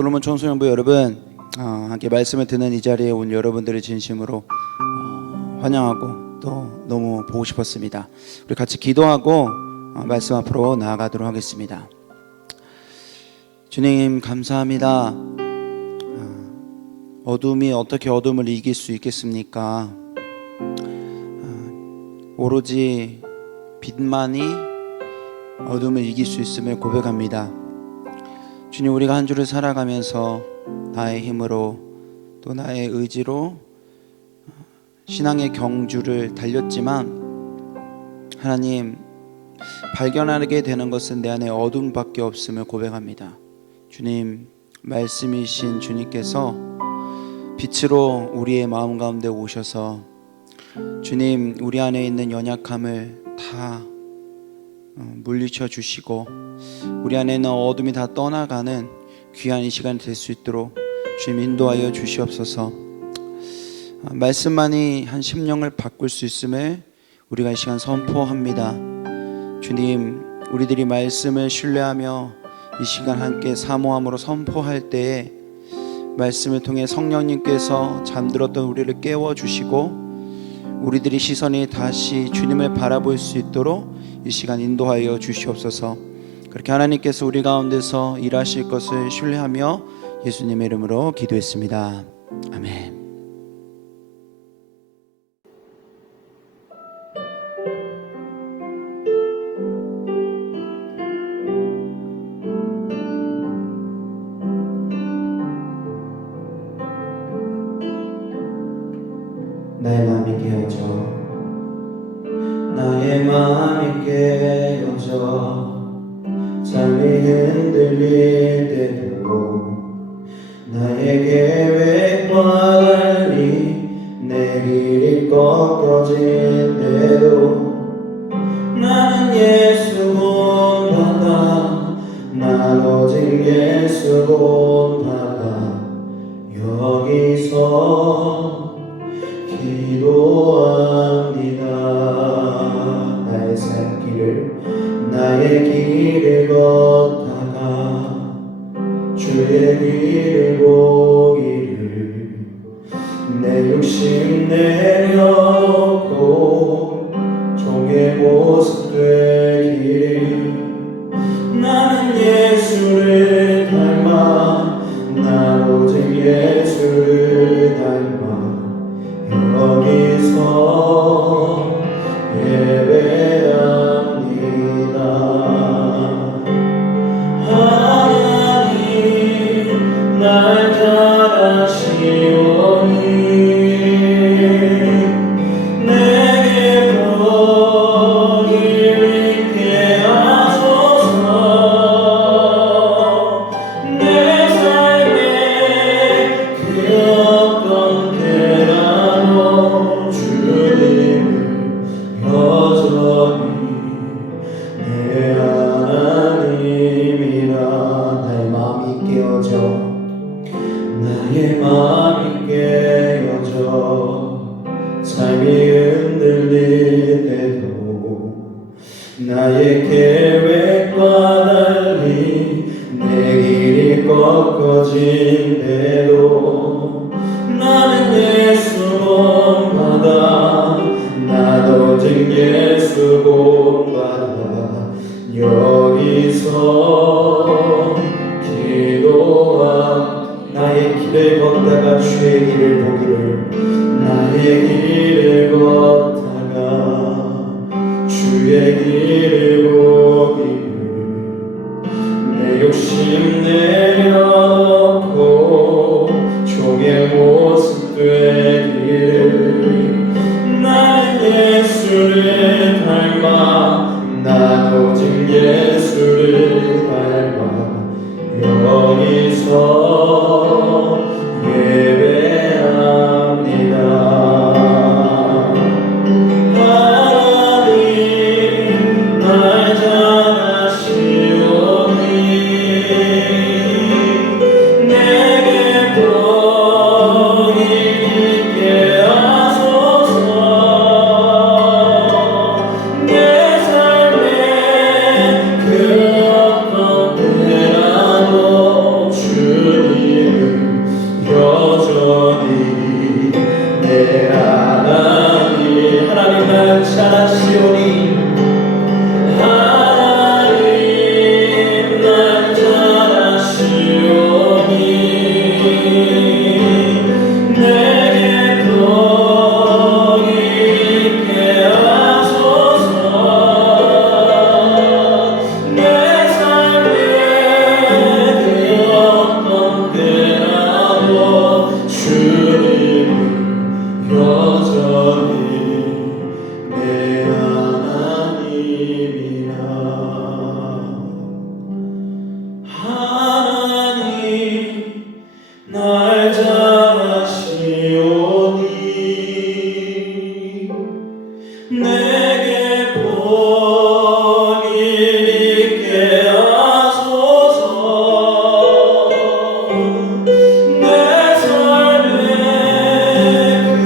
솔로몬 청소년부 여러분, 함께 말씀을 듣는 이 자리에 온 여러분들을 진심으로 환영하고 또 너무 보고 싶었습니다. 우리 같이 기도하고 말씀 앞으로 나아가도록 하겠습니다. 주님 감사합니다. 어둠이 어떻게 어둠을 이길 수 있겠습니까? 오로지 빛만이 어둠을 이길 수 있음을 고백합니다. 주님, 우리가 한 주를 살아가면서 나의 힘으로 또 나의 의지로 신앙의 경주를 달렸지만 하나님, 발견하게 되는 것은 내 안에 어둠밖에 없음을 고백합니다. 주님, 말씀이신 주님께서 빛으로 우리의 마음 가운데 오셔서 주님, 우리 안에 있는 연약함을 다 물리쳐 주시고 우리 안에 있는 어둠이 다 떠나가는 귀한 이 시간이 될 수 있도록 주님 인도하여 주시옵소서. 말씀만이 한 심령을 바꿀 수 있음을 우리가 이 시간 선포합니다. 주님, 우리들이 말씀을 신뢰하며 이 시간 함께 사모함으로 선포할 때에 말씀을 통해 성령님께서 잠들었던 우리를 깨워주시고 우리들이 시선이 다시 주님을 바라볼 수 있도록 이 시간 인도하여 주시옵소서. 그렇게 하나님께서 우리 가운데서 일하실 것을 신뢰하며 예수님의 이름으로 기도했습니다. 아멘. 나의 마음이 깨어져, 나의 마음이 깨어져 삶이 흔들릴 때도 나의 계획과 달리 내 길이 꺾어진대도 나는 예수 본받아, 난 오직 예수 본받아 여기서 기도합니다. 나의 살길을 나의 길을 걷다가 주의 길을 보기를 내 욕심 내려놓고 종의 모습 되기를 나는 예수를 닮아, 난 오직 예수를 닮아 여기서 예배합니다. 하나님 날 잘하시오니 내게 복을 있게 하소서. 내 삶에 그 어떤 주님을 여전히 내 하나님이라. 나의 마음이 깨어져, 나의 마음이 깨어져 삶이 흔들릴 때도 나의 계획과 달리 내 길이 꺾어진대도 나는 예수 본받아, 나도 오직 예수 본받아 여기서 기도하. 나의 길을 걷다가 주의 길을 보기를, 나의 길을 걷다가 주의 길을 보기를 내 욕심 내려놓고 종의 모습 되기를 나는 예수를 닮아, 난 오직 예수를 닮아 여기서 예배합니다. 하나님 날 잘하시오니 내게 복을 있게 하소서. 내 삶에 그 날 잘하시오니 하나님 날 잘하시오니 내게 복 있게 하소서 내 삶에 그 어떤 때라도 주님은 여전히 내 하나님이라 하나님 날 잘하시오니 내게 복 있게 하소서 내 삶에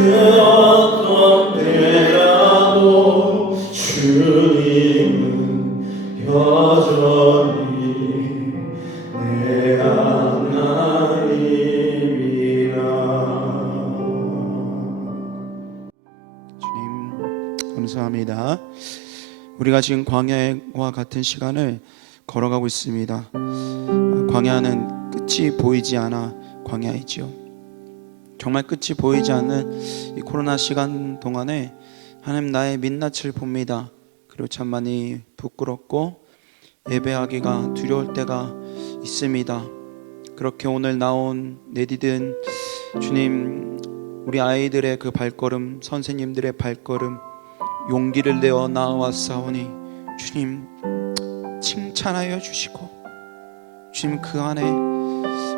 그 어떤 때라도 주님은 여전히 내 하나님이라. 주님 감사합니다. 우리가 지금 광야와 같은 시간을 걸어가고 있습니다. 광야는 끝이 보이지 않아 광야이지요. 정말 끝이 보이지 않는 이 코로나 시간 동안에 하나님 나의 민낯을 봅니다. 그리고 참 많이 부끄럽고 예배하기가 두려울 때가 있습니다. 그렇게 오늘 나온 내디든 주님 우리 아이들의 그 발걸음, 선생님들의 발걸음, 용기를 내어 나와싸우니 주님 칭찬하여 주시고 주님 그 안에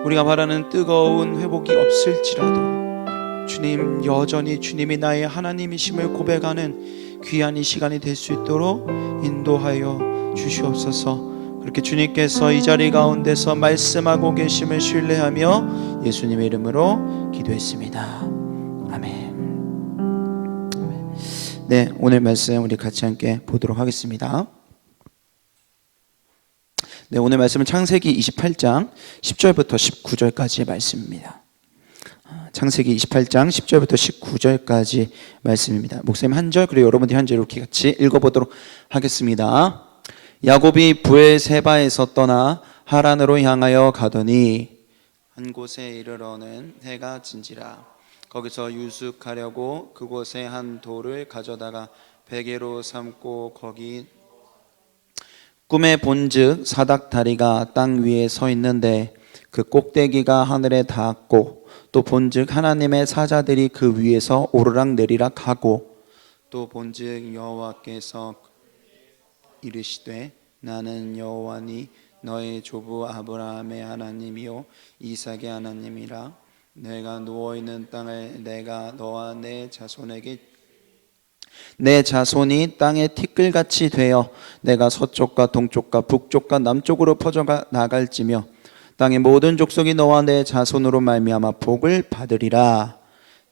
우리가 바라는 뜨거운 회복이 없을지라도 주님 여전히 주님이 나의 하나님이심을 고백하는 귀한 이 시간이 될 수 있도록 인도하여 주시옵소서. 그렇게 주님께서 이 자리 가운데서 말씀하고 계심을 신뢰하며 예수님의 이름으로 기도했습니다. 아멘. 네, 오늘 말씀 우리 같이 함께 보도록 하겠습니다. 네, 오늘 말씀은 창세기 28장 10절부터 19절까지의 말씀입니다. 창세기 28장 10절부터 19절까지 말씀입니다. 목사님 한 절, 그리고 여러분들이 한 절 이렇게 같이 읽어보도록 하겠습니다. 야곱이 브엘세바에서 떠나 하란으로 향하여 가더니 한 곳에 이르러는 해가 진지라. 거기서 유숙하려고 그곳에 한 돌을 가져다가 베개로 삼고 거기 꿈에 본즉 사닥다리가 땅 위에 서 있는데 그 꼭대기가 하늘에 닿았고 또 본즉 하나님의 사자들이 그 위에서 오르락 내리락 하고 또 본즉 여호와께서 이르시되 나는 여호와니 너의 조부 아브라함의 하나님이요 이삭의 하나님이라. 내가 누워있는 땅을 내가 너와 내 자손에게 내 자손이 땅의 티끌같이 되어 내가 서쪽과 동쪽과 북쪽과 남쪽으로 퍼져 나갈지며 땅의 모든 족속이 너와 내 자손으로 말미암아 복을 받으리라.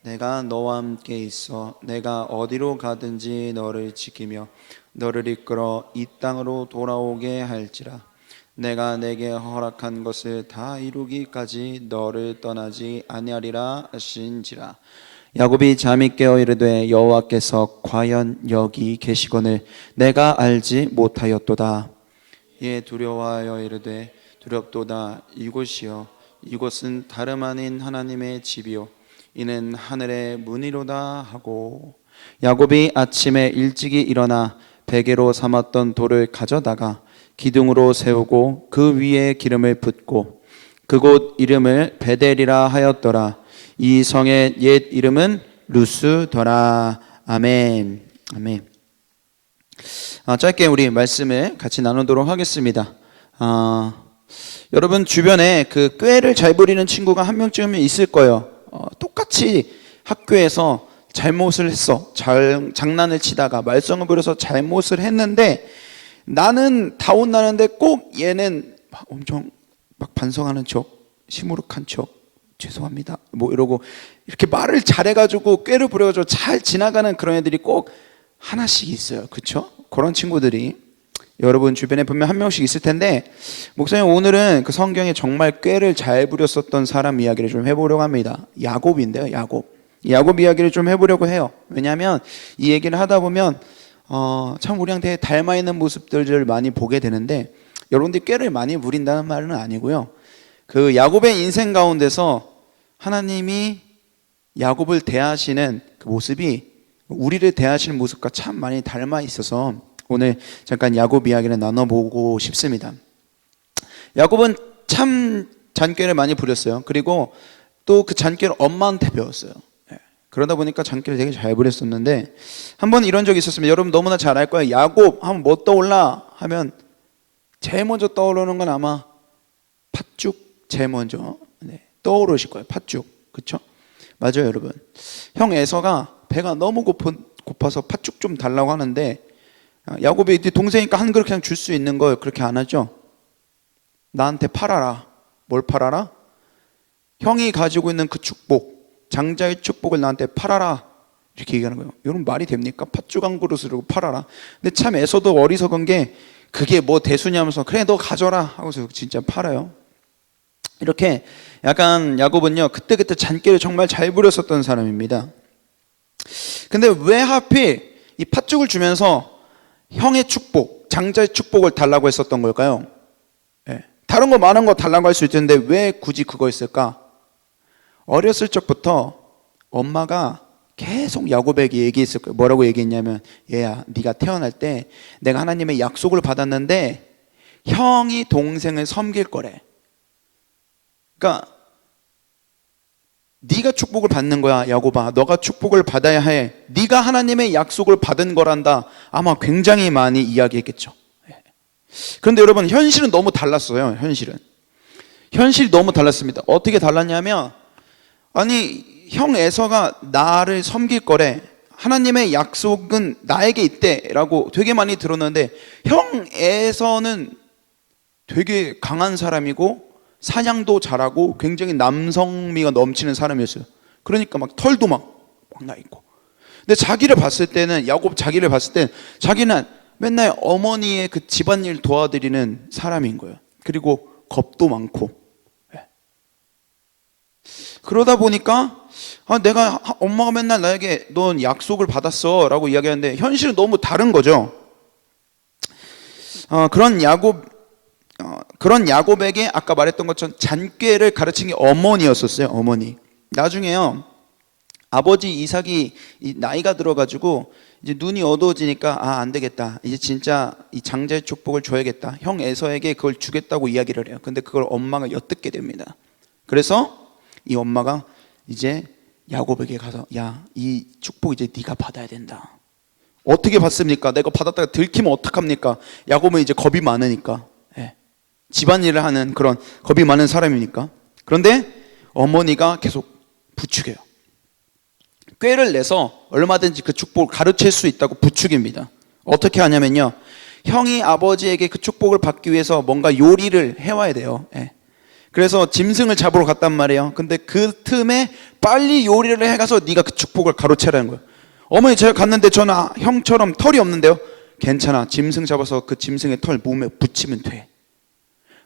내가 너와 함께 있어 내가 어디로 가든지 너를 지키며 너를 이끌어 이 땅으로 돌아오게 할지라. 내가 내게 허락한 것을 다 이루기까지 너를 떠나지 아니하리라 하신지라. 야곱이 잠이 깨어 이르되 여호와께서 과연 여기 계시거늘 내가 알지 못하였도다. 이에 두려워하여 이르되 두렵도다. 이곳이여 이곳은 다름 아닌 하나님의 집이요 이는 하늘의 문이로다 하고 야곱이 아침에 일찍이 일어나 베개로 삼았던 돌을 가져다가 기둥으로 세우고 그 위에 기름을 붓고 그곳 이름을 베델이라 하였더라. 이 성의 옛 이름은 루스더라. 아멘. 아멘. 짧게 우리 말씀을 같이 나누도록 하겠습니다. 여러분 주변에 그 꾀를 잘 부리는 친구가 한 명쯤은 있을 거예요. 똑같이 학교에서 잘못을 했어. 장난을 치다가 말썽을 부려서 잘못을 했는데 나는 다 혼나는데 꼭 얘는 엄청 막 반성하는 척, 시무룩한 척, 죄송합니다 뭐 이러고 이렇게 말을 잘해가지고 꾀를 부려가지고 잘 지나가는 그런 애들이 꼭 하나씩 있어요. 그렇죠? 그런 친구들이 여러분 주변에 보면 한 명씩 있을 텐데 목사님 오늘은 그 성경에 정말 꾀를 잘 부렸었던 사람 이야기를 좀 해보려고 합니다. 야곱인데요. 야곱 이야기를 좀 해보려고 해요. 왜냐하면 이 얘기를 하다 보면 참 우리랑 되게 닮아 있는 모습들을 많이 보게 되는데, 여러분들이 꾀를 많이 부린다는 말은 아니고요. 그 야곱의 인생 가운데서 하나님이 야곱을 대하시는 그 모습이 우리를 대하시는 모습과 참 많이 닮아 있어서 오늘 잠깐 야곱 이야기를 나눠보고 싶습니다. 야곱은 참 잔꾀를 많이 부렸어요. 그리고 또 그 잔꾀를 엄마한테 배웠어요. 그러다 보니까 잔꾀를 되게 잘 부렸었는데, 한번 이런 적이 있었습니다. 여러분 너무나 잘 알 거예요. 야곱 하면 뭐 떠올라 하면 제일 먼저 떠오르는 건 아마 팥죽, 제일 먼저 떠오르실 거예요. 팥죽, 그렇죠? 맞아요, 여러분. 형 에서가 배가 너무 고파서 팥죽 좀 달라고 하는데, 야곱이 동생이니까 한 그릇 그냥 줄 수 있는 걸 그렇게 안 하죠. 나한테 팔아라. 뭘 팔아라? 형이 가지고 있는 그 축복, 장자의 축복을 나한테 팔아라, 이렇게 얘기하는 거예요. 여러분 말이 됩니까? 팥죽 한 그릇으로 팔아라. 근데 참 에서도 어리석은 게 그게 뭐 대수냐면서 그래 너 가져라 하고서 진짜 팔아요. 이렇게 약간 야곱은요 그때그때 잔꾀를 정말 잘 부렸었던 사람입니다. 근데 왜 하필 이 팥죽을 주면서 형의 축복, 장자의 축복을 달라고 했었던 걸까요? 다른 거 많은 거 달라고 할 수 있는데 왜 굳이 그거 했을까? 어렸을 적부터 엄마가 계속 야곱에게 얘기했을 거예요. 뭐라고 얘기했냐면, 얘야 네가 태어날 때 내가 하나님의 약속을 받았는데 형이 동생을 섬길 거래. 그러니까 네가 축복을 받는 거야 야곱아. 너가 축복을 받아야 해. 네가 하나님의 약속을 받은 거란다. 아마 굉장히 많이 이야기했겠죠. 그런데 여러분 현실은 너무 달랐어요. 현실이 너무 달랐습니다. 어떻게 달랐냐면, 아니 형 에서가 나를 섬길 거래, 하나님의 약속은 나에게 있대 라고 되게 많이 들었는데, 형 에서는 되게 강한 사람이고 사냥도 잘하고 굉장히 남성미가 넘치는 사람이었어요. 그러니까 막 털도 막 나 있고. 근데 자기를 봤을 때는, 야곱 자기를 봤을 때 자기는 맨날 어머니의 그 집안일 도와드리는 사람인 거예요. 그리고 겁도 많고. 그러다 보니까 내가 엄마가 맨날 나에게 넌 약속을 받았어 라고 이야기하는데 현실은 너무 다른 거죠. 그런 야곱에게 아까 말했던 것처럼 잔꾀를 가르친 게 어머니였었어요. 어머니. 나중에요 아버지 이삭이 나이가 들어가지고 이제 눈이 어두워지니까 안 되겠다, 이제 진짜 이 장자의 축복을 줘야겠다, 형 에서에게 그걸 주겠다고 이야기를 해요. 근데 그걸 엄마가 엿듣게 됩니다. 그래서 이 엄마가 이제 야곱에게 가서 야, 이 축복 이제 네가 받아야 된다. 어떻게 받습니까? 내가 받았다가 들키면 어떡합니까? 야곱은 이제 겁이 많으니까, 집안일을 하는 그런 겁이 많은 사람이니까. 그런데 어머니가 계속 부추겨요. 꾀를 내서 얼마든지 그 축복을 가르칠 수 있다고 부추깁니다. 어떻게 하냐면요, 형이 아버지에게 그 축복을 받기 위해서 뭔가 요리를 해와야 돼요. 그래서 짐승을 잡으러 갔단 말이에요. 근데 그 틈에 빨리 요리를 해가서 네가 그 축복을 가로채라는 거예요. 어머니 제가 갔는데 저는 형처럼 털이 없는데요. 괜찮아, 짐승 잡아서 그 짐승의 털 몸에 붙이면 돼.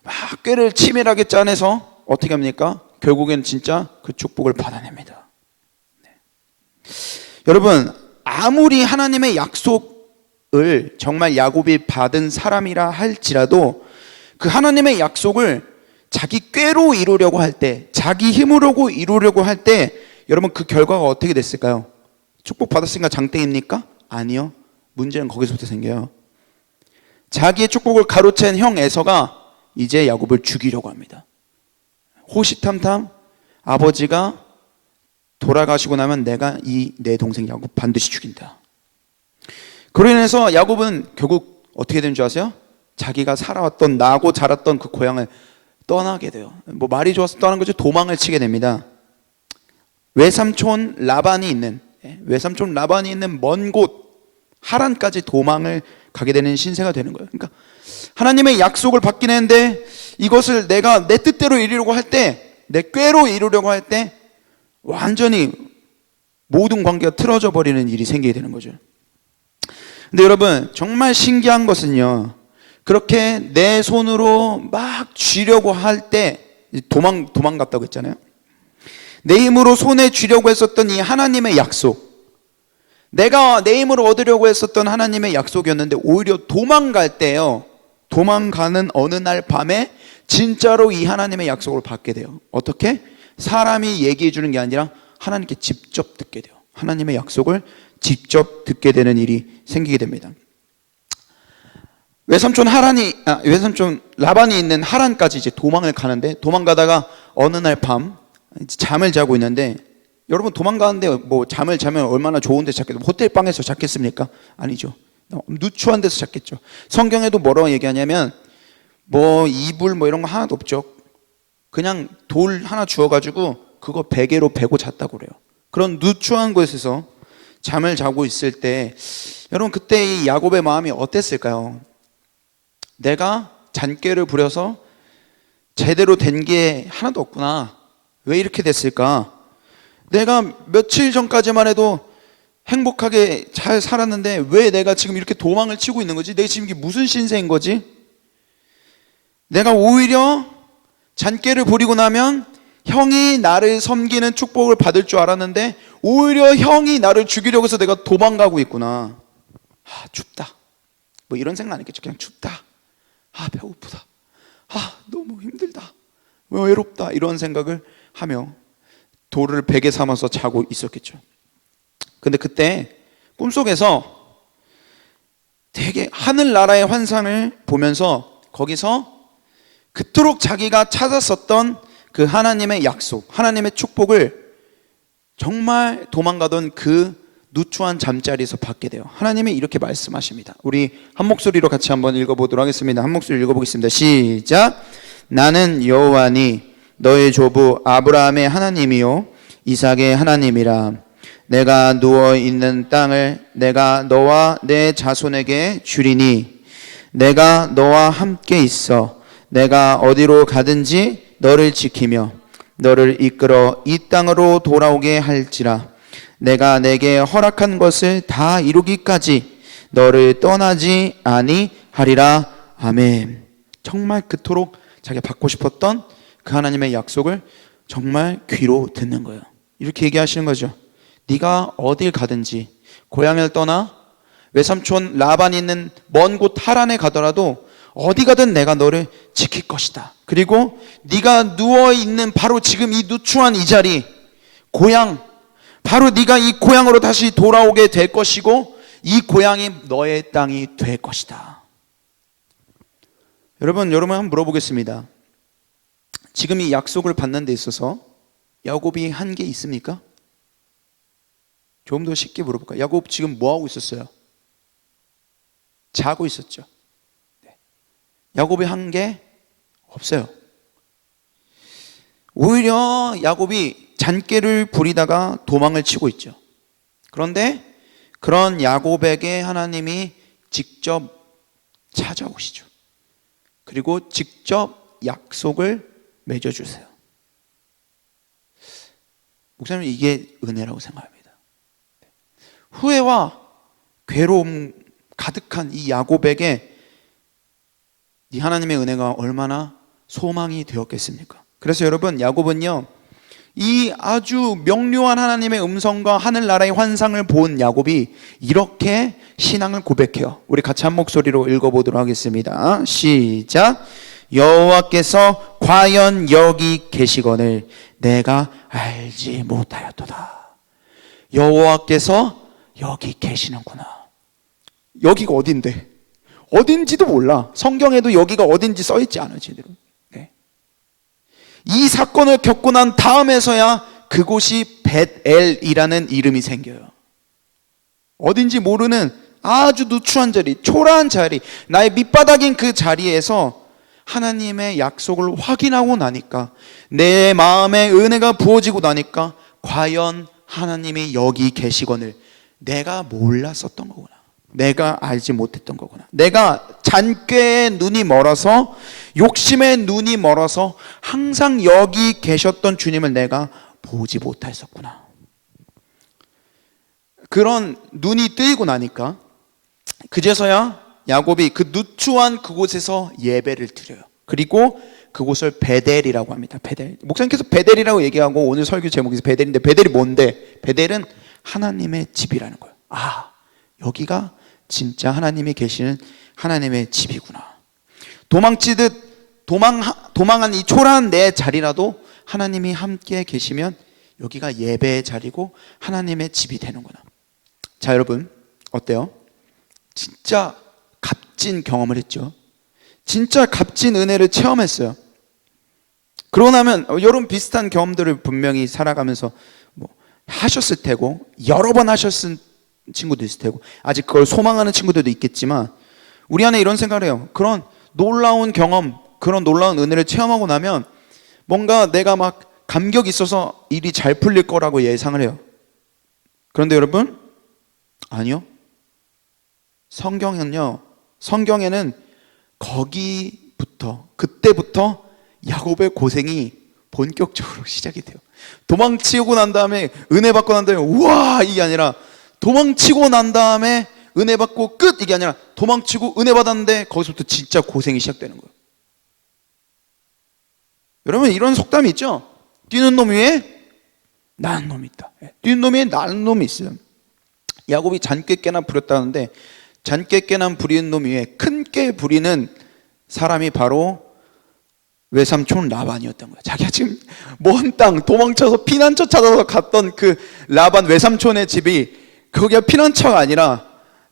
막 꾀를 치밀하게 짜내서 어떻게 합니까? 결국엔 진짜 그 축복을 받아냅니다. 여러분 아무리 하나님의 약속을 정말 야곱이 받은 사람이라 할지라도 그 하나님의 약속을 자기 꾀로 이루려고 할 때, 자기 힘으로 이루려고 할 때 여러분 그 결과가 어떻게 됐을까요? 축복 받았으니까 장땡입니까? 아니요. 문제는 거기서부터 생겨요. 자기의 축복을 가로챈 형 에서가 이제 야곱을 죽이려고 합니다. 호시탐탐 아버지가 돌아가시고 나면 내가 내 동생 야곱 반드시 죽인다. 그로 인해서 야곱은 결국 어떻게 된 줄 아세요? 자기가 살아왔던, 나고 자랐던 그 고향을 떠나게 돼요. 뭐 말이 좋아서 떠난 거지, 도망을 치게 됩니다. 외삼촌 라반이 있는 먼 곳 하란까지 도망을 가게 되는 신세가 되는 거예요. 그러니까 하나님의 약속을 받긴 했는데 이것을 내가 내 뜻대로 이루려고 할 때, 내 꾀로 이루려고 할 때 완전히 모든 관계가 틀어져 버리는 일이 생기게 되는 거죠. 근데 여러분 정말 신기한 것은요, 그렇게 내 손으로 막 쥐려고 할 때 도망갔다고 했잖아요. 내 힘으로 손에 쥐려고 했었던 이 하나님의 약속, 내가 내 힘으로 얻으려고 했었던 하나님의 약속이었는데 오히려 도망갈 때요, 도망가는 어느 날 밤에 진짜로 이 하나님의 약속을 받게 돼요. 어떻게? 사람이 얘기해 주는 게 아니라 하나님께 직접 듣게 돼요. 하나님의 약속을 직접 듣게 되는 일이 생기게 됩니다. 외삼촌 라반이 있는 하란까지 이제 도망을 가는데, 도망가다가 어느 날 밤 잠을 자고 있는데, 여러분 도망가는데 뭐 잠을 자면 얼마나 좋은 데서 잤겠어요? 호텔 방에서 잤겠습니까? 아니죠. 누추한 데서 잤겠죠. 성경에도 뭐라고 얘기하냐면 뭐 이불 뭐 이런 거 하나도 없죠. 그냥 돌 하나 주워가지고 그거 베개로 베고 잤다고 그래요. 그런 누추한 곳에서 잠을 자고 있을 때, 여러분 그때 이 야곱의 마음이 어땠을까요? 내가 잔꾀를 부려서 제대로 된 게 하나도 없구나. 왜 이렇게 됐을까? 내가 며칠 전까지만 해도 행복하게 잘 살았는데 왜 내가 지금 이렇게 도망을 치고 있는 거지? 내가 지금 이게 무슨 신세인 거지? 내가 오히려 잔꾀를 부리고 나면 형이 나를 섬기는 축복을 받을 줄 알았는데 오히려 형이 나를 죽이려고 해서 내가 도망가고 있구나. 춥다. 뭐 이런 생각 안 했겠죠. 그냥 춥다. 배고프다. 너무 힘들다. 외롭다. 이런 생각을 하며 돌을 베개 삼아서 자고 있었겠죠. 근데 그때 꿈속에서 되게 하늘나라의 환상을 보면서 거기서 그토록 자기가 찾았었던 그 하나님의 약속, 하나님의 축복을 정말 도망가던 그 누추한 잠자리에서 받게 돼요. 하나님이 이렇게 말씀하십니다. 우리 한 목소리로 같이 한번 읽어보도록 하겠습니다. 한 목소리 읽어보겠습니다. 시작. 나는 여호와니 너의 조부 아브라함의 하나님이요 이삭의 하나님이라. 내가 누워있는 땅을 내가 너와 내 자손에게 주리니 내가 너와 함께 있어 내가 어디로 가든지 너를 지키며 너를 이끌어 이 땅으로 돌아오게 할지라. 내가 내게 허락한 것을 다 이루기까지 너를 떠나지 아니하리라. 아멘. 정말 그토록 자기가 받고 싶었던 그 하나님의 약속을 정말 귀로 듣는 거예요. 이렇게 얘기하시는 거죠. 네가 어딜 가든지, 고향을 떠나 외삼촌 라반이 있는 먼 곳 하란에 가더라도 어디 가든 내가 너를 지킬 것이다. 그리고 네가 누워있는 바로 지금 이 누추한 이 자리, 고향, 바로 네가 이 고향으로 다시 돌아오게 될 것이고 이 고향이 너의 땅이 될 것이다. 여러분 한번 물어보겠습니다. 지금 이 약속을 받는 데 있어서 야곱이 한 게 있습니까? 좀 더 쉽게 물어볼까요? 야곱 지금 뭐 하고 있었어요? 자고 있었죠. 야곱이 한 게 없어요. 오히려 야곱이 잔꾀를 부리다가 도망을 치고 있죠. 그런데 그런 야곱에게 하나님이 직접 찾아오시죠. 그리고 직접 약속을 맺어주세요. 목사님, 이게 은혜라고 생각합니다. 후회와 괴로움 가득한 이 야곱에게 이 하나님의 은혜가 얼마나 소망이 되었겠습니까? 그래서 여러분, 야곱은요, 이 아주 명료한 하나님의 음성과 하늘나라의 환상을 본 야곱이 이렇게 신앙을 고백해요. 우리 같이 한 목소리로 읽어보도록 하겠습니다. 시작. 여호와께서 과연 여기 계시거늘 내가 알지 못하였도다. 여호와께서 여기 계시는구나. 여기가 어딘데? 어딘지도 몰라. 성경에도 여기가 어딘지 써있지 않아 제대로. 네. 이 사건을 겪고 난 다음에서야 그곳이 벳엘이라는 이름이 생겨요. 어딘지 모르는 아주 누추한 자리, 초라한 자리, 나의 밑바닥인 그 자리에서 하나님의 약속을 확인하고 나니까, 내 마음에 은혜가 부어지고 나니까 과연 하나님이 여기 계시거늘 내가 몰랐었던 거구나, 내가 알지 못했던 거구나, 내가 잔꾀의 눈이 멀어서, 욕심의 눈이 멀어서 항상 여기 계셨던 주님을 내가 보지 못했었구나. 그런 눈이 뜨이고 나니까 그제서야 야곱이 그 누추한 그곳에서 예배를 드려요. 그리고 그곳을 베델이라고 합니다. 베델. 목사님께서 베델이라고 얘기하고 오늘 설교 제목이 베델인데, 베델이 뭔데? 베델은 하나님의 집이라는 거예요. 아, 여기가 진짜 하나님이 계시는 하나님의 집이구나. 도망치듯 도망한 이 초라한 내 자리라도 하나님이 함께 계시면 여기가 예배의 자리고 하나님의 집이 되는구나. 자, 여러분 어때요? 진짜 값진 경험을 했죠. 진짜 값진 은혜를 체험했어요. 그러고 나면 여러분 비슷한 경험들을 분명히 살아가면서 뭐 하셨을 테고, 여러 번 하셨을 친구도 있을 테고, 아직 그걸 소망하는 친구들도 있겠지만, 우리 안에 이런 생각을 해요. 그런 놀라운 경험, 그런 놀라운 은혜를 체험하고 나면 뭔가 내가 막 감격이 있어서 일이 잘 풀릴 거라고 예상을 해요. 그런데 여러분, 아니요. 성경에는 거기부터, 그때부터 야곱의 고생이 본격적으로 시작이 돼요. 도망치고 난 다음에 은혜 받고 난 다음에 우와 이게 아니라, 도망치고 난 다음에 은혜 받고 끝 이게 아니라, 도망치고 은혜 받았는데 거기서부터 진짜 고생이 시작되는 거예요. 여러분 이런 속담이 있죠. 뛰는 놈 위에 나는 놈이 있다. 뛰는 놈 위에 나는 놈이 있어요. 야곱이 잔꾀 깨나 부렸다는데, 잔꾀 깨나 부리는 놈 위에 큰 깨 부리는 사람이 바로 외삼촌 라반이었던 거예요. 자기가 지금 먼 땅 도망쳐서 피난처 찾아서 갔던 그 라반 외삼촌의 집이 거기가 피난처가 아니라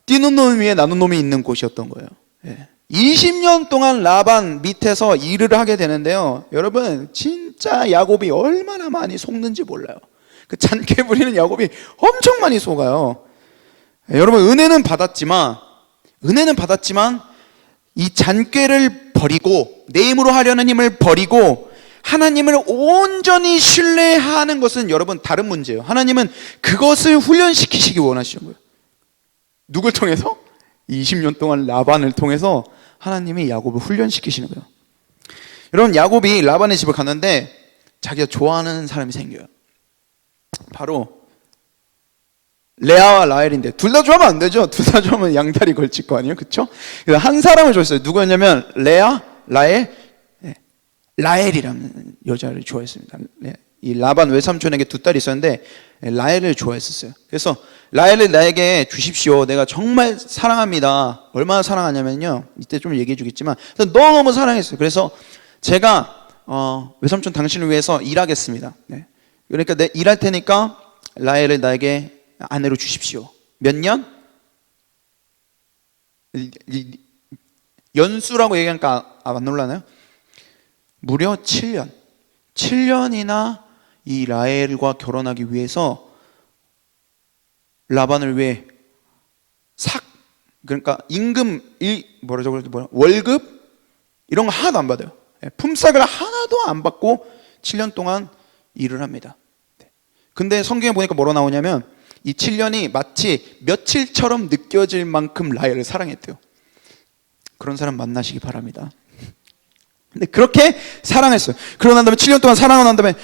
뛰는 놈 위에 나는 놈이 있는 곳이었던 거예요. 20년 동안 라반 밑에서 일을 하게 되는데요. 여러분 진짜 야곱이 얼마나 많이 속는지 몰라요. 그 잔꾀 부리는 야곱이 엄청 많이 속아요. 여러분 은혜는 받았지만 이 잔꾀를 버리고 내 힘으로 하려는 힘을 버리고 하나님을 온전히 신뢰하는 것은 여러분 다른 문제예요. 하나님은 그것을 훈련시키시기 원하시는 거예요. 누굴 통해서? 20년 동안 라반을 통해서 하나님이 야곱을 훈련시키시는 거예요. 여러분 야곱이 라반의 집을 갔는데 자기가 좋아하는 사람이 생겨요. 바로 레아와 라헬인데, 둘 다 좋아하면 안 되죠. 둘 다 좋아하면 양다리 걸칠 거 아니에요, 그렇죠? 한 사람을 좋아했어요. 누구였냐면 레아, 라헬이라는 여자를 좋아했습니다. 이 라반 외삼촌에게 두 딸이 있었는데 라헬을 좋아했었어요. 그래서 라헬을 나에게 주십시오. 내가 정말 사랑합니다. 얼마나 사랑하냐면요, 이때 좀 얘기해 주겠지만 너무너무 사랑했어요. 그래서 제가 외삼촌 당신을 위해서 일하겠습니다. 그러니까 내 일할 테니까 라헬을 나에게 아내로 주십시오. 몇 년? 연수라고 얘기하니까 안 놀라나요? 무려 7년. 7년이나 이 라헬과 결혼하기 위해서 라반을 위해 그러니까 임금, 월급 이런 거 하나도 안 받아요. 품삯을 하나도 안 받고 7년 동안 일을 합니다. 근데 성경에 보니까 뭐로 나오냐면 이 7년이 마치 며칠처럼 느껴질 만큼 라헬을 사랑했대요. 그런 사람 만나시기 바랍니다. 근데 그렇게 사랑했어요. 그러고 난 다음에 7년 동안 사랑하고 난 다음에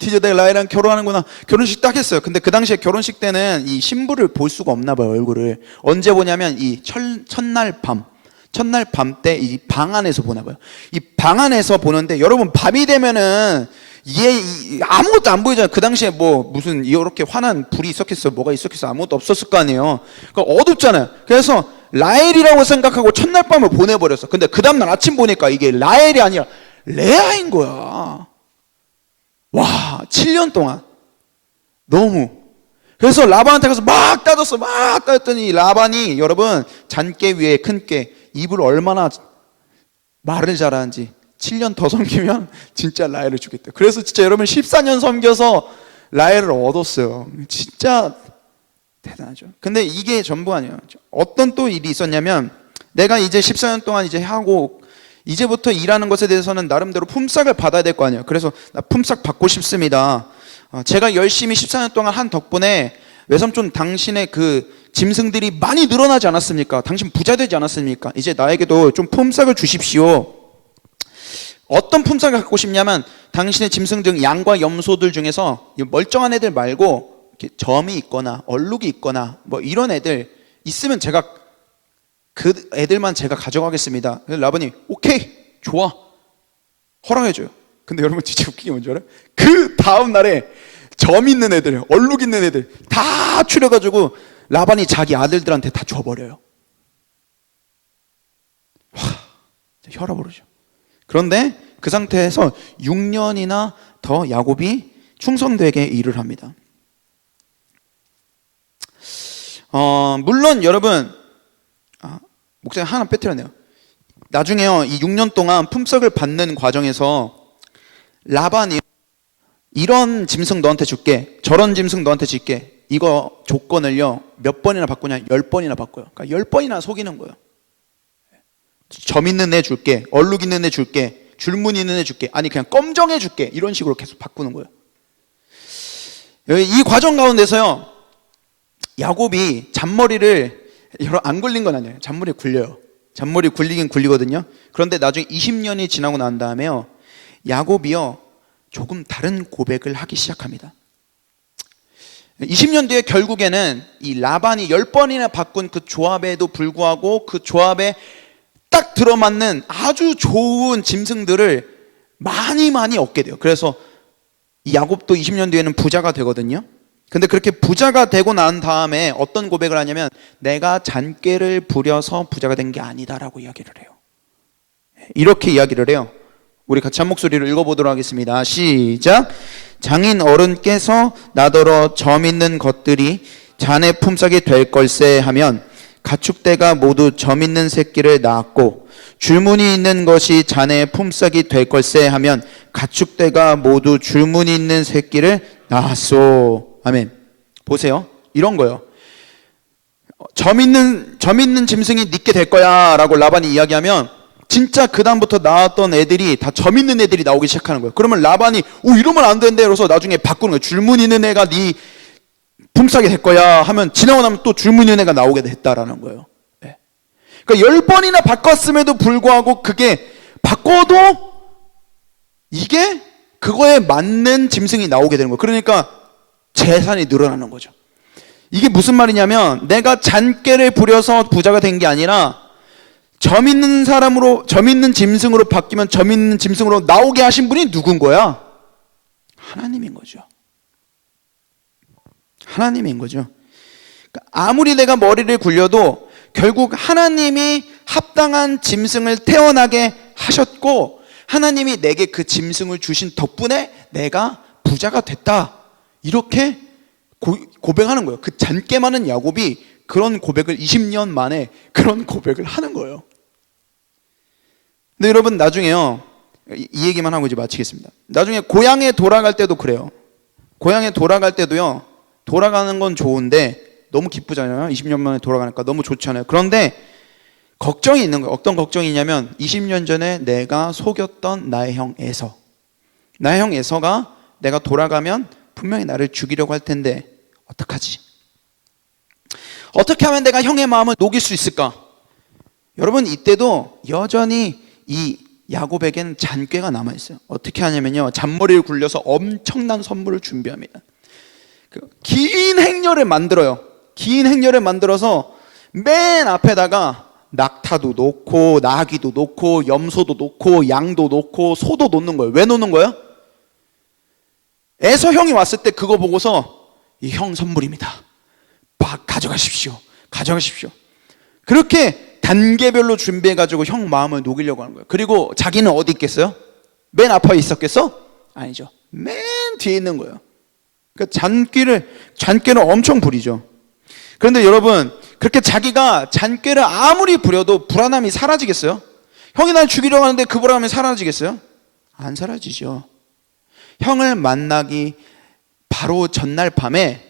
드디어 내가 라헬이랑 결혼하는구나. 결혼식 딱 했어요. 근데 그 당시에 결혼식 때는 이 신부를 볼 수가 없나 봐요, 얼굴을. 언제 보냐면 이 첫날 밤 때 이 방 안에서 보나 봐요. 이 방 안에서 보는데 여러분 밤이 되면은 아무것도 안 보이잖아요. 그 당시에 뭐 무슨 이렇게 환한 불이 있었겠어요? 뭐가 있었겠어요? 아무것도 없었을 거 아니에요. 그러니까 어둡잖아요. 그래서 라헬이라고 생각하고 첫날 밤을 보내버렸어. 근데 그 다음날 아침 보니까 이게 라헬이 아니라 레아인 거야. 와, 7년 동안 너무. 그래서 라반한테 가서 막 따졌더니 라반이 여러분 잔깨 위에 큰 깨, 입을 얼마나 말을 잘하는지 7년 더 섬기면 진짜 라헬을 주겠다. 그래서 진짜 여러분 14년 섬겨서 라헬을 얻었어요. 진짜 대단하죠. 근데 이게 전부 아니에요. 어떤 또 일이 있었냐면, 내가 이제 14년 동안 이제 하고 이제부터 일하는 것에 대해서는 나름대로 품삯을 받아야 될 거 아니에요. 그래서 나 품삯 받고 싶습니다. 제가 열심히 14년 동안 한 덕분에 외삼촌 당신의 그 짐승들이 많이 늘어나지 않았습니까? 당신 부자 되지 않았습니까? 이제 나에게도 좀 품삯을 주십시오. 어떤 품삯을 갖고 싶냐면, 당신의 짐승 등 양과 염소들 중에서 멀쩡한 애들 말고 이렇게 점이 있거나 얼룩이 있거나 뭐 이런 애들 있으면 제가 그 애들만 제가 가져가겠습니다. 그래서 라반이 오케이 좋아, 허락해줘요. 근데 여러분 진짜 웃기게 뭔지 알아요? 그 다음 날에 점 있는 애들, 얼룩 있는 애들 다 추려가지고 라반이 자기 아들들한테 다 줘버려요. 와, 혈압 오르죠. 그런데 그 상태에서 6년이나 더 야곱이 충성되게 일을 합니다. 물론 여러분, 목사님 하나 빼뜨렸네요. 나중에요, 이 6년 동안 품삯을 받는 과정에서 라반이 이런 짐승 너한테 줄게, 저런 짐승 너한테 줄게, 이거 조건을요 몇 번이나 바꾸냐? 10번이나 바꿔요. 그러니까 10번이나 속이는 거예요. 점 있는 애 줄게, 얼룩 있는 애 줄게, 줄무늬 있는 애 줄게, 아니 그냥 검정해 줄게, 이런 식으로 계속 바꾸는 거예요. 이 과정 가운데서요 야곱이 잔머리를, 여러분 안 굴린 건 아니에요. 잔머리 굴려요. 잔머리 굴리긴 굴리거든요. 그런데 나중에 20년이 지나고 난 다음에요 야곱이요 조금 다른 고백을 하기 시작합니다. 20년 뒤에 결국에는 이 라반이 10번이나 바꾼 그 조합에도 불구하고 그 조합에 딱 들어맞는 아주 좋은 짐승들을 많이 얻게 돼요. 그래서 이 야곱도 20년 뒤에는 부자가 되거든요. 근데 그렇게 부자가 되고 난 다음에 어떤 고백을 하냐면 내가 잔꾀를 부려서 부자가 된 게 아니다라고 이야기를 해요. 이렇게 이야기를 해요. 우리 같이 한 목소리로 읽어보도록 하겠습니다. 시작. 장인 어른께서 나더러 점 있는 것들이 자네 품삯이 될 걸세 하면 가축대가 모두 점 있는 새끼를 낳았고 줄무늬 있는 것이 자네의 품삯이 될 걸세 하면 가축대가 모두 줄무늬 있는 새끼를 낳았소. 아멘. 보세요. 이런 거예요. 점 있는 짐승이 니께 될 거야 라고 라반이 이야기하면 진짜 그 다음부터 나왔던 애들이 다 점 있는 애들이 나오기 시작하는 거예요. 그러면 라반이 이러면 안 되는데 그래서 나중에 바꾸는 거예요. 줄무늬 있는 애가 네 품삯이 될 거야 하면 지나고 나면 또 줄무늬 있는 애가 나오게 됐다라는 거예요. 네. 그러니까 10번이나 바꿨음에도 불구하고 그게 바꿔도 이게 그거에 맞는 짐승이 나오게 되는 거예요. 그러니까 재산이 늘어나는 거죠. 이게 무슨 말이냐면 내가 잔꾀를 부려서 부자가 된 게 아니라 점 있는 짐승으로 바뀌면 점 있는 짐승으로 나오게 하신 분이 누군 거야? 하나님인 거죠. 하나님인 거죠. 그러니까 아무리 내가 머리를 굴려도 결국 하나님이 합당한 짐승을 태어나게 하셨고 하나님이 내게 그 짐승을 주신 덕분에 내가 부자가 됐다. 이렇게 고백하는 거예요. 그 잔깨 많은 야곱이 그런 고백을 20년 만에 그런 고백을 하는 거예요. 근데 여러분 나중에요 이 얘기만 하고 이제 마치겠습니다. 나중에 고향에 돌아갈 때도 그래요. 고향에 돌아갈 때도요 돌아가는 건 좋은데 너무 기쁘잖아요. 20년 만에 돌아가니까 너무 좋잖아요. 그런데 걱정이 있는 거예요. 어떤 걱정이냐면 20년 전에 내가 속였던 나의 형 에서, 나의 형 에서가 내가 돌아가면 분명히 나를 죽이려고 할 텐데 어떡하지? 어떻게 하면 내가 형의 마음을 녹일 수 있을까? 여러분 이때도 여전히 이 야곱에겐 잔꾀가 남아있어요. 어떻게 하냐면요 잔머리를 굴려서 엄청난 선물을 준비합니다. 긴 행렬을 만들어요. 긴 행렬을 만들어서 맨 앞에다가 낙타도 놓고 나귀도 놓고 염소도 놓고 양도 놓고 소도 놓는 거예요. 왜 놓는 거예요? 에서 형이 왔을 때 그거 보고서 이 형 선물입니다. 가져가십시오. 가져가십시오. 그렇게 단계별로 준비해가지고 형 마음을 녹이려고 하는 거예요. 그리고 자기는 어디 있겠어요? 맨 앞에 있었겠어? 아니죠. 맨 뒤에 있는 거예요. 그러니까 잔꾀를 엄청 부리죠. 그런데 여러분 그렇게 자기가 잔꾀를 아무리 부려도 불안함이 사라지겠어요? 형이 날 죽이려고 하는데 그 불안함이 사라지겠어요? 안 사라지죠. 형을 만나기 바로 전날 밤에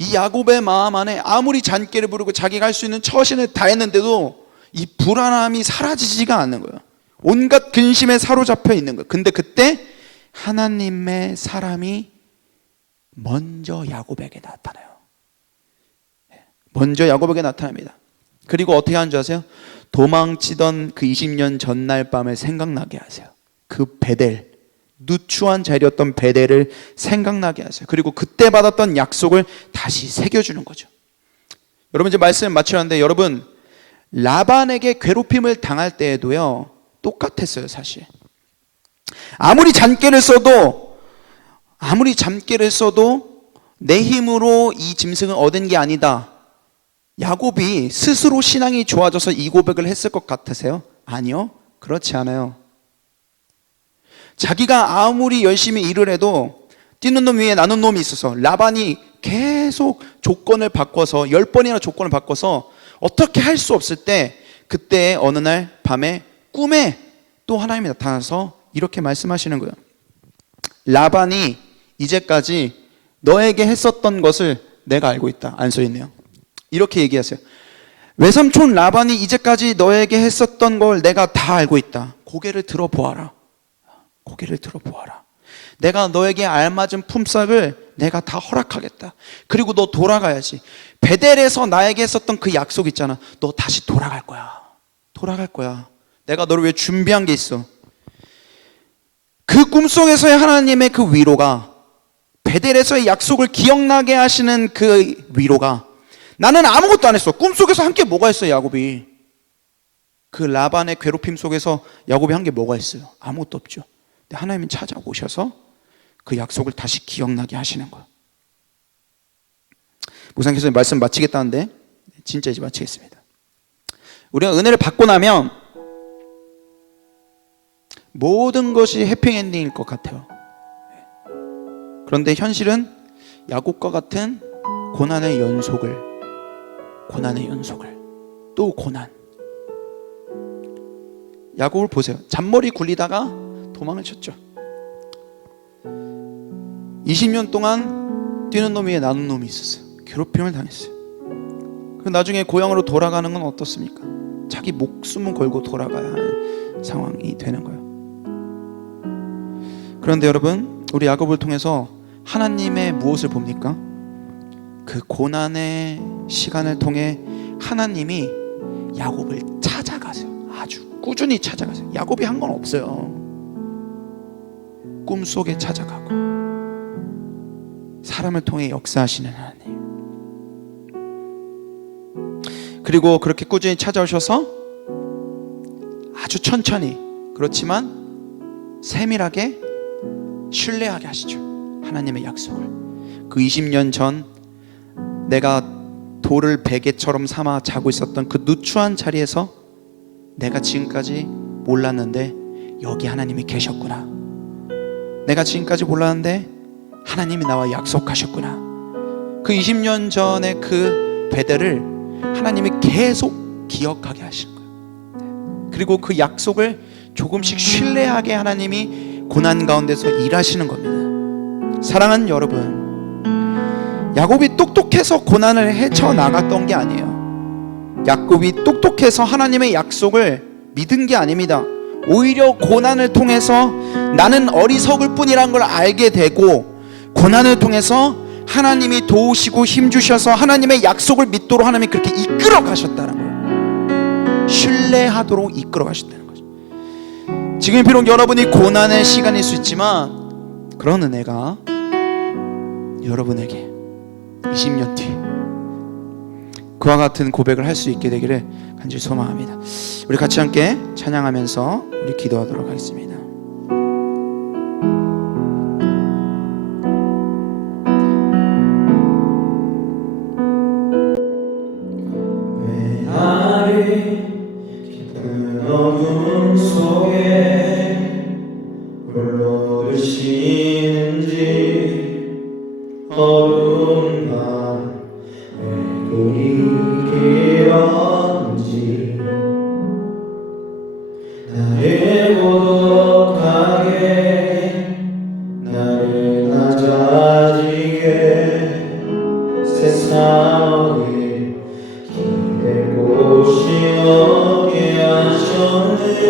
이 야곱의 마음 안에 아무리 잔꾀를 부르고 자기가 할 수 있는 처신을 다 했는데도 이 불안함이 사라지지가 않는 거예요. 온갖 근심에 사로잡혀 있는 거예요. 근데 그때 하나님의 사람이 먼저 야곱에게 나타나요. 먼저 야곱에게 나타납니다. 그리고 어떻게 하는 줄 아세요? 도망치던 그 20년 전날 밤을 생각나게 하세요. 그 베델, 누추한 자리였던 베델을 생각나게 하세요. 그리고 그때 받았던 약속을 다시 새겨주는 거죠. 여러분 이제 말씀을 마치려는데 여러분 라반에게 괴롭힘을 당할 때에도요 똑같았어요. 사실 아무리 잔꾀를 써도 내 힘으로 이 짐승을 얻은 게 아니다. 야곱이 스스로 신앙이 좋아져서 이 고백을 했을 것 같으세요? 아니요, 그렇지 않아요. 자기가 아무리 열심히 일을 해도 뛰는 놈 위에 나는 놈이 있어서 라반이 계속 조건을 바꿔서 10번이나 조건을 바꿔서 어떻게 할 수 없을 때, 그때 어느 날 밤에 꿈에 또 하나님이 나타나서 이렇게 말씀하시는 거예요. 라반이 이제까지 너에게 했었던 것을 내가 알고 있다. 안 써있네요. 이렇게 얘기하세요. 외삼촌 라반이 이제까지 너에게 했었던 걸 내가 다 알고 있다. 고개를 들어보아라. 고개를 들어보아라. 내가 너에게 알맞은 품삯을 내가 다 허락하겠다. 그리고 너 돌아가야지. 베델에서 나에게 했었던 그 약속 있잖아. 너 다시 돌아갈 거야. 돌아갈 거야. 내가 너를 위해 준비한 게 있어. 그 꿈속에서의 하나님의 그 위로가, 베델에서의 약속을 기억나게 하시는 그 위로가, 나는 아무것도 안 했어. 꿈속에서 한 게 뭐가 있어요, 야곱이? 그 라반의 괴롭힘 속에서 야곱이 한 게 뭐가 있어요? 아무것도 없죠. 근데 하나님은 찾아오셔서 그 약속을 다시 기억나게 하시는 거예요. 목사님께서 말씀 마치겠다는데 진짜 이제 마치겠습니다. 우리가 은혜를 받고 나면 모든 것이 해피엔딩일 것 같아요. 그런데 현실은 야곱과 같은 고난의 연속을 또 고난. 야곱을 보세요. 잔머리 굴리다가 도망을 쳤죠. 20년 동안 뛰는 놈 위에 나는 놈이 있었어요. 괴롭힘을 당했어요. 그 나중에 고향으로 돌아가는 건 어떻습니까? 자기 목숨을 걸고 돌아가야 하는 상황이 되는 거예요. 그런데 여러분, 우리 야곱을 통해서 하나님의 무엇을 봅니까? 그 고난의 시간을 통해 하나님이 야곱을 찾아가세요. 아주 꾸준히 찾아가세요. 야곱이 한 건 없어요. 꿈속에 찾아가고 사람을 통해 역사하시는 하나님. 그리고 그렇게 꾸준히 찾아오셔서 아주 천천히, 그렇지만 세밀하게 신뢰하게 하시죠. 하나님의 약속을. 그 20년 전 내가 돌을 베개처럼 삼아 자고 있었던 그 누추한 자리에서 내가 지금까지 몰랐는데 여기 하나님이 계셨구나. 내가 지금까지 몰랐는데 하나님이 나와 약속하셨구나. 그 20년 전의 그 베델을 하나님이 계속 기억하게 하시는 거예요. 그리고 그 약속을 조금씩 신뢰하게 하나님이 고난 가운데서 일하시는 겁니다. 사랑하는 여러분, 야곱이 똑똑해서 고난을 헤쳐나갔던 게 아니에요. 야곱이 똑똑해서 하나님의 약속을 믿은 게 아닙니다. 오히려 고난을 통해서 나는 어리석을 뿐이란 걸 알게 되고, 고난을 통해서 하나님이 도우시고 힘주셔서 하나님의 약속을 믿도록 하나님이 그렇게 이끌어 가셨다는 거예요. 신뢰하도록 이끌어 가셨다는 거죠. 지금 비록 여러분이 고난의 시간일 수 있지만 그런 은혜가 여러분에게 20년 뒤 그와 같은 고백을 할 수 있게 되기를 간절히 소망합니다. 우리 같이 함께 찬양하면서 우리 기도하도록 하겠습니다. 왜 나를 깊은 어둠 속에 홀로 두시는지, 어두운 밤 왜 그리 길었는지, 나를 고독하게 나를 낮아지게 세상에 기댈 곳이 없게 하셨네.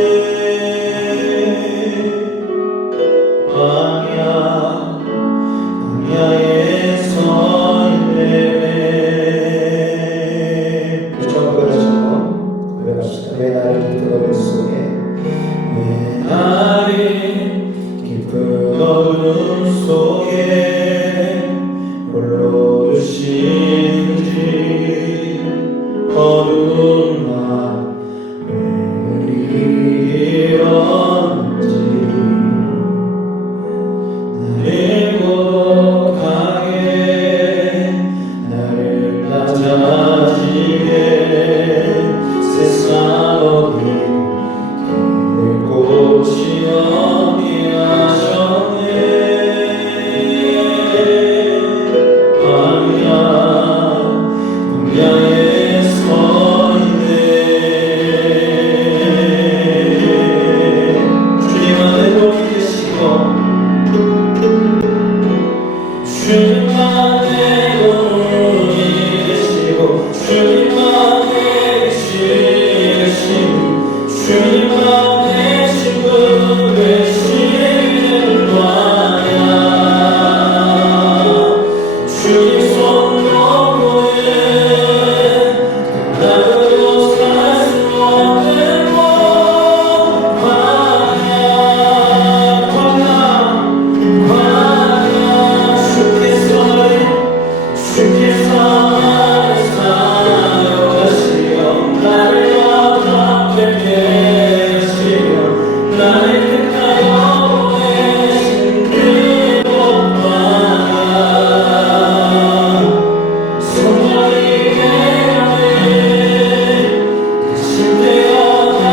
싸우니 내 꽃이 없게 하셨네. 광야에 서 있네. 주님 안에 동이 계시고 주님 안에 동이 계시고 주님 안에 계시고 주님 안에 지금 계시는 광야 주님 손 너머에 나도 살 수 없는 광야 주께서 나를 사용하시어 나를 영원하게 하시며 나를 택하여 보내신 그곳 광야 소망이 되었네. 다시 태어나게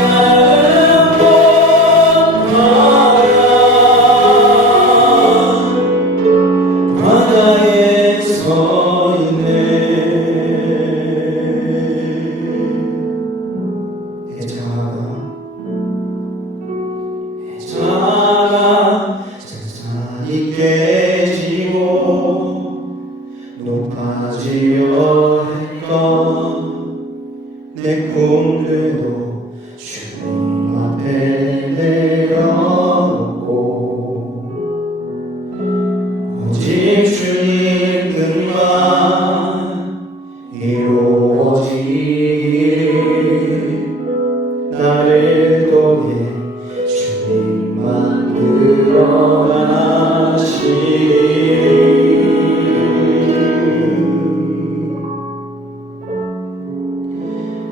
하는 곳 광야에 서 있네. 해자가 세상이 깨지고 높아지려 했던 내 꿈들도 주님 앞에 내려놓고 오직 주님 뜻만 이루어지길 나를 통해 주님만 드러나시길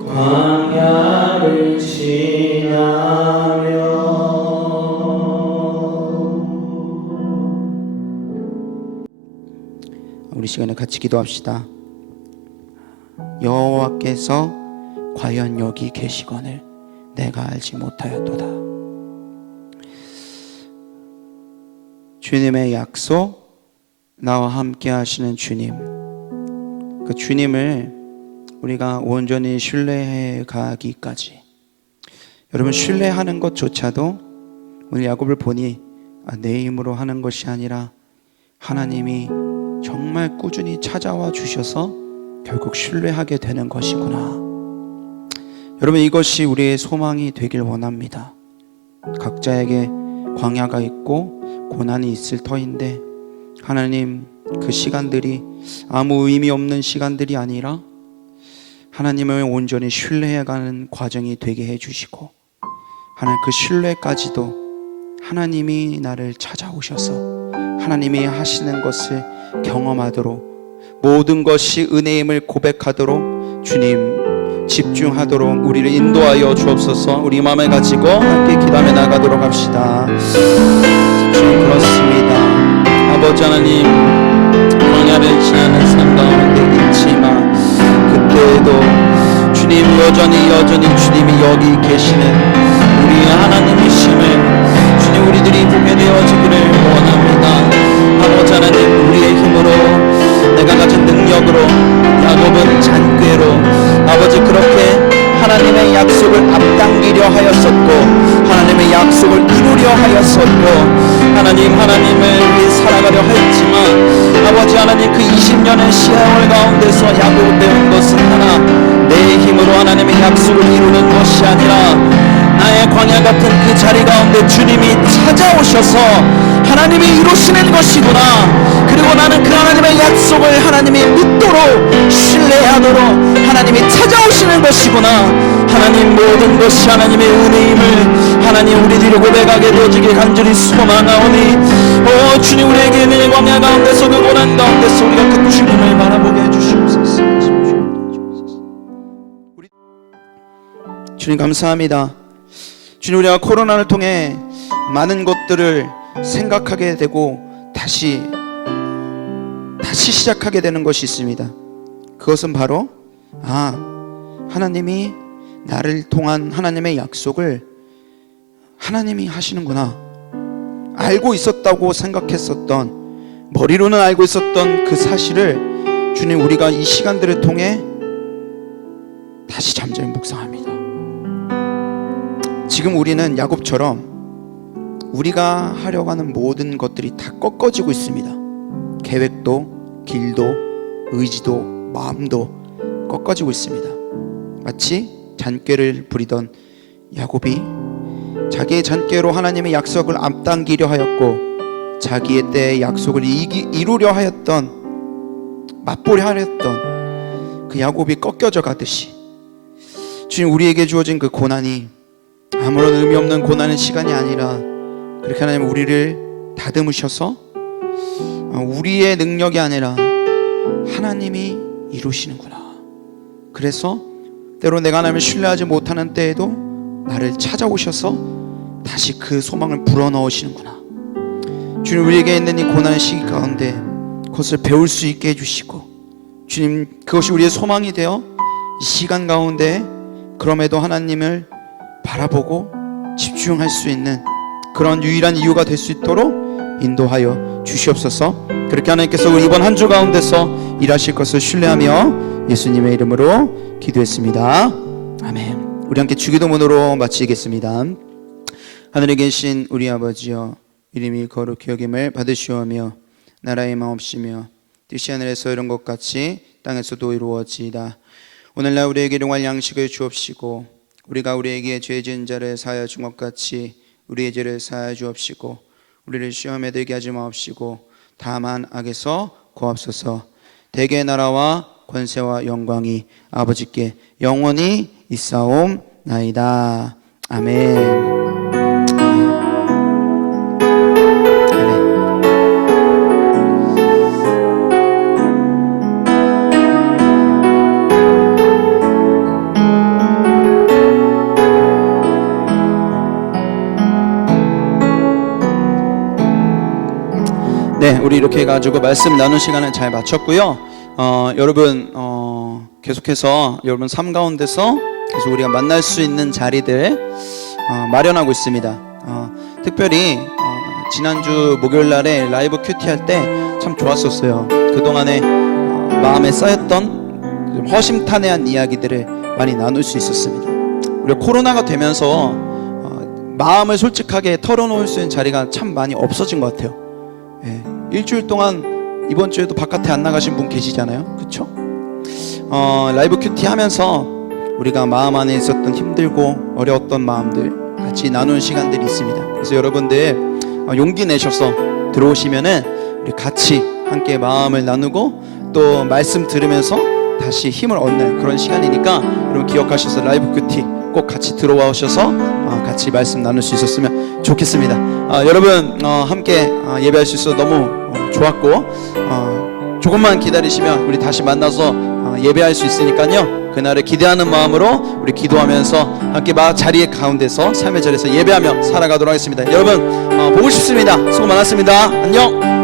광야를 지나며 우리 시간에 같이 기도합시다. 여호와께서 과연 여기 계시거늘 내가 알지 못하였도다. 주님의 약속, 나와 함께 하시는 주님, 그 주님을 우리가 온전히 신뢰해 가기까지, 여러분 신뢰하는 것조차도 오늘 야곱을 보니 내 힘으로 하는 것이 아니라 하나님이 정말 꾸준히 찾아와 주셔서 결국 신뢰하게 되는 것이구나. 여러분 이것이 우리의 소망이 되길 원합니다. 각자에게 광야가 있고 고난이 있을 터인데 하나님 그 시간들이 아무 의미 없는 시간들이 아니라 하나님을 온전히 신뢰해가는 과정이 되게 해주시고 하나님 그 신뢰까지도 하나님이 나를 찾아오셔서 하나님이 하시는 것을 경험하도록 모든 것이 은혜임을 고백하도록 주님 집중하도록 우리를 인도하여 주옵소서. 우리 마음을 가지고 함께 기도하며 나가도록 합시다. 주님 그렇습니다. 아버지 하나님 광야를 지나는 삶 가운데 있지만 그때에도 주님 여전히 주님이 여기 계시는 우리 하나님이심을 주님 우리들이 보게 되어지기를 원합니다. 아버지 하나님 우리의 힘으로 내가 가진 능력으로 야곱은 잔꾀로 아버지 그렇게 하나님의 약속을 앞당기려 하였었고 하나님의 약속을 이루려 하였었고 하나님을 위해 살아가려 했지만 아버지 하나님 그 20년의 시행을 가운데서 야곱은 배운 것은 하나, 내 힘으로 하나님의 약속을 이루는 것이 아니라 나의 광야 같은 그 자리 가운데 주님이 찾아오셔서 하나님이 이루시는 것이구나. 그리고 나는 그 하나님의 약속을 하나님이 믿도록 신뢰하도록 하나님이 찾아오시는 것이구나. 하나님 모든 것이 하나님의 은혜임을 하나님 우리들이 고백하게 되어지길 간절히 소망하오니 주님 우리에게 내 광야 가운데서 그 고난 가운데서 우리가 그 주님을 바라보게 해주시옵소서. 주님 감사합니다. 주님 우리가 코로나를 통해 많은 것들을 생각하게 되고 다시 시작하게 되는 것이 있습니다. 그것은 바로 하나님이 나를 통한 하나님의 약속을 하나님이 하시는구나, 알고 있었다고 생각했었던, 머리로는 알고 있었던 그 사실을 주님, 우리가 이 시간들을 통해 다시 잠잠히 묵상합니다. 지금 우리는 야곱처럼 우리가 하려고 하는 모든 것들이 다 꺾어지고 있습니다. 계획도, 길도, 의지도, 마음도 꺾어지고 있습니다. 마치 잔꾀를 부리던 야곱이 자기의 잔꾀로 하나님의 약속을 앞당기려 하였고, 자기의 때의 약속을 이루려 하였던, 맛보려 하였던 그 야곱이 꺾여져 가듯이 주님, 우리에게 주어진 그 고난이 아무런 의미 없는 고난의 시간이 아니라, 그렇게 하나님 우리를 다듬으셔서 우리의 능력이 아니라 하나님이 이루시는구나. 그래서 때로 내가 하나님을 신뢰하지 못하는 때에도 나를 찾아오셔서 다시 그 소망을 불어넣으시는구나. 주님, 우리에게 있는 이 고난의 시기 가운데 그것을 배울 수 있게 해주시고, 주님, 그것이 우리의 소망이 되어 이 시간 가운데 그럼에도 하나님을 바라보고 집중할 수 있는 그런 유일한 이유가 될 수 있도록 인도하여 주시옵소서. 그렇게 하나님께서 우리 이번 한 주 가운데서 일하실 것을 신뢰하며 예수님의 이름으로 기도했습니다. 아멘. 우리 함께 주기도문으로 마치겠습니다. 하늘에 계신 우리 아버지여, 이름이 거룩히 여김을 받으시오며 나라의 마옵시며 뜻이 하늘에서 이룬 것 같이 땅에서도 이루어지이다. 오늘날 우리에게 일용할 양식을 주옵시고, 우리가 우리에게 죄 지은 자를 사하여 준 것 같이 우리의 죄를 사하여 주옵시고, 우리를 시험에 들게 하지 마옵시고 다만 악에서 구하옵소서. 대개의 나라와 권세와 영광이 아버지께 영원히 있사옵나이다. 아멘. 네, 우리 이렇게 해가지고 말씀 나눈 시간을 잘 마쳤고요. 여러분 계속해서 여러분 삶 가운데서 계속 우리가 만날 수 있는 자리들 마련하고 있습니다. 특별히 지난주 목요일 날에 라이브 큐티 할 때 참 좋았었어요. 그동안에 마음에 쌓였던 좀 허심탄회한 이야기들을 많이 나눌 수 있었습니다. 우리가 코로나가 되면서 마음을 솔직하게 털어놓을 수 있는 자리가 참 많이 없어진 것 같아요. 예, 일주일 동안 이번 주에도 바깥에 안 나가신 분 계시잖아요, 그렇죠? 라이브 큐티 하면서 우리가 마음 안에 있었던 힘들고 어려웠던 마음들 같이 나누는 시간들이 있습니다. 그래서 여러분들 용기 내셔서 들어오시면은 우리 같이 함께 마음을 나누고 또 말씀 들으면서 다시 힘을 얻는 그런 시간이니까 여러분 기억하셔서 라이브 큐티 꼭 같이 들어와 오셔서 같이 말씀 나눌 수 있었으면 좋겠습니다. 여러분 함께 예배할 수 있어서 너무 좋았고, 조금만 기다리시면 우리 다시 만나서 예배할 수 있으니까요, 그날을 기대하는 마음으로 우리 기도하면서 함께 자리의 가운데서 삶의 자리에서 예배하며 살아가도록 하겠습니다. 여러분 보고 싶습니다. 수고 많았습니다. 안녕.